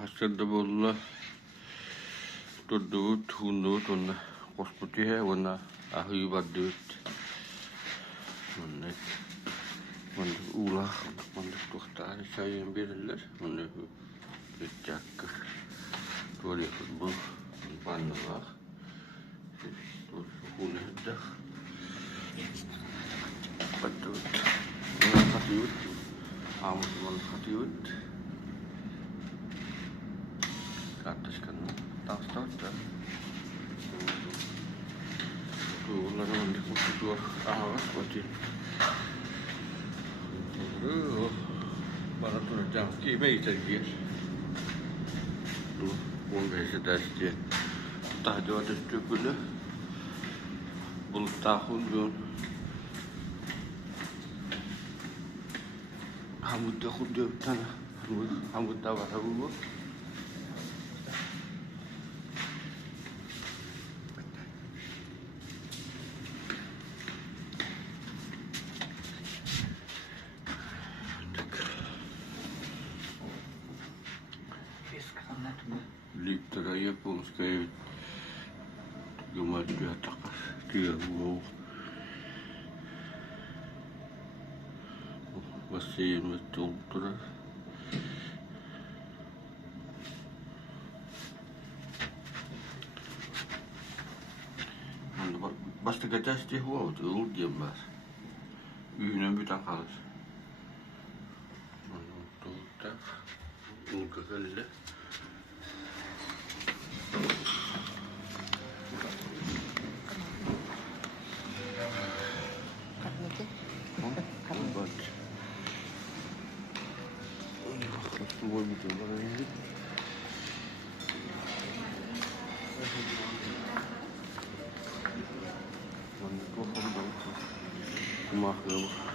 Hassanda bolla tudduut hunduut onna qosputihe onna ahyubaddut onnet man uula man tuhtaa sayen birler onne pitjakka tuoli futbol pannavaa tuol hunehda paddut khatiut aamut man khatiut Kattaskan taustausta. Tuolla on kun tuo ahvas kotiin. Parantunut jamki meitäkin. Tuo kuinka se tästä tahtoa tästä kyllä. Buluttaa hunduun. Hamuttaa hunduun tänä. Hamuttaa varhavuus. Liittara ja punskeivit jumaltyö takas työvuo. Vassiin tultura. Vasta tästä huolta ulkien päässä. Yhden mitä kalas. Tuolta ulkohölle. Voi miten paljon nyt. On tuohon paljon. Mahdollista.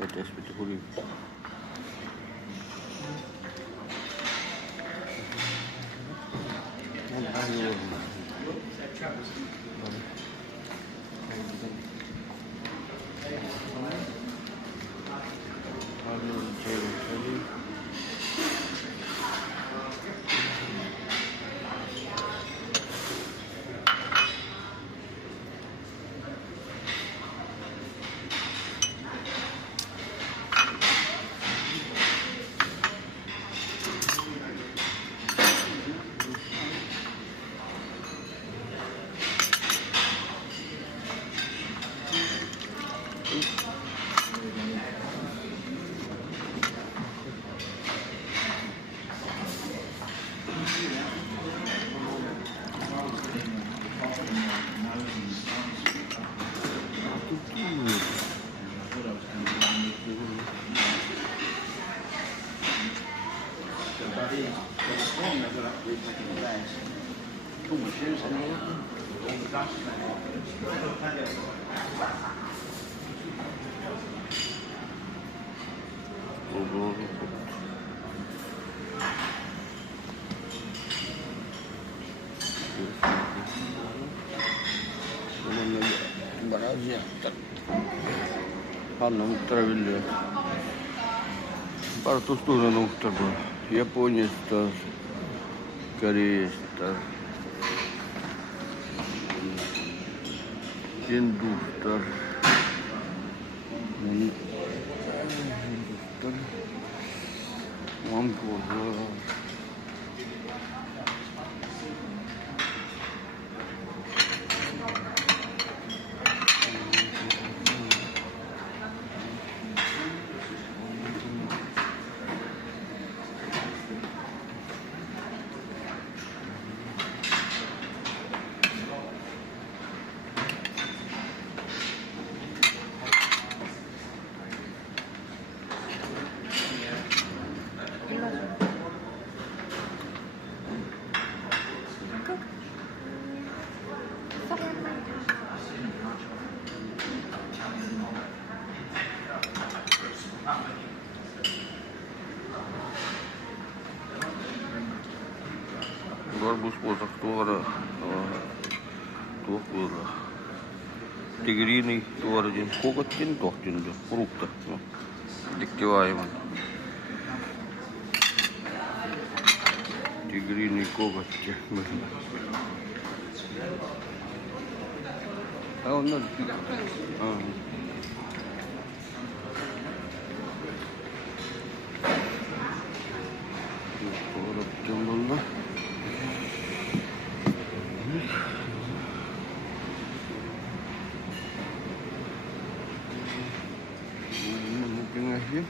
Etes piti hyvin. Hanna Traville. Partustunut nuhtava. Japanista, Koreasta, Hindusta, Mongolia. Гарбуз позавчора, туolla tigriini tuoretin kokottiin tohtin fruukta, no, tikki aivan. Tigriनिको बच्चे Korup jumlah. Tengah je.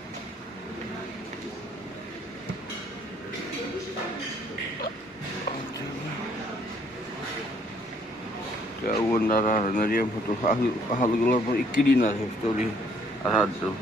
Kau darah nari yang foto hal gelap ikidina story arado.